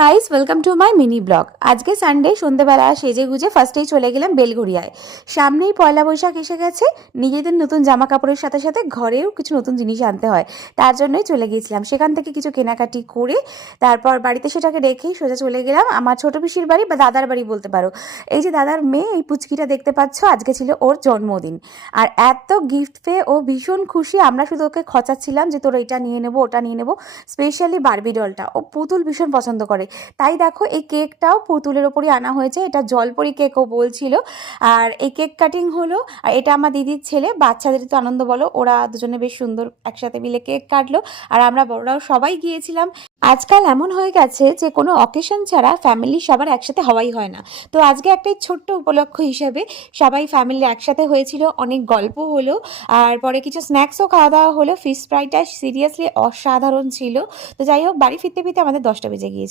Guys, welcome to my mini blog. আজকে Sunday, সন্ধ্যেবেলা সেজে গুজে ফার্স্টেই চলে গেলাম বেলঘরিয়ায়। সামনেই পয়লা বৈশাখ এসে গেছে। নিজেদের নতুন জামা কাপড়ের সাথে সাথে ঘরেও কিছু নতুন জিনিস আনতে হয়, তার জন্যই চলে গিয়েছিলাম। সেখান থেকে কিছু কেনাকাটি করে তারপর বাড়িতে সেটাকে রেখেই সোজা চলে গেলাম আমার ছোট পিসির বাড়ি বা দাদার বাড়ি বলতে পারো। এই যে দাদার মেয়ে, এই পুচকিটা দেখতে পাচ্ছ, আজকে ছিল ওর জন্মদিন। আর এত গিফট পেয়ে ও ভীষণ খুশি। আমরা শুধু ওকে খচাচ্ছিলাম যে তোর এটা নিয়ে নেবো, ওটা নিয়ে নেবো। স্পেশালি বারবি ডলটা, ও পুতুল ভীষণ পছন্দ করে। তাই দেখো, এই কেকটাও পুতুলের ওপরই আনা হয়েছে। এটা জলপরি কেক ও বলছিল। আর এই কেক কাটিং হলো। আর এটা আমার দিদির ছেলে। বাচ্চাদের তো আনন্দ বলো, ওরা দুজনে বেশ সুন্দর একসাথে মিলে কেক কাটলো। আর আমরা বড়রাও সবাই গিয়েছিলাম। আজকাল এমন হয়ে গেছে যে কোনো অকেশন ছাড়া ফ্যামিলি সবার একসাথে হওয়াই হয় না। তো আজকে একটা ছোট্ট উপলক্ষ হিসেবে সবাই ফ্যামিলি একসাথে হয়েছিল, অনেক গল্প হলো। আর পরে কিছু স্ন্যাক্সও খাওয়া দাওয়া হলো। ফিশ ফ্রাইটা সিরিয়াসলি অসাধারণ ছিল। তো যাই হোক, বাড়ি ফিরতে ফিরতে আমাদের 10টা বেজে গিয়েছে।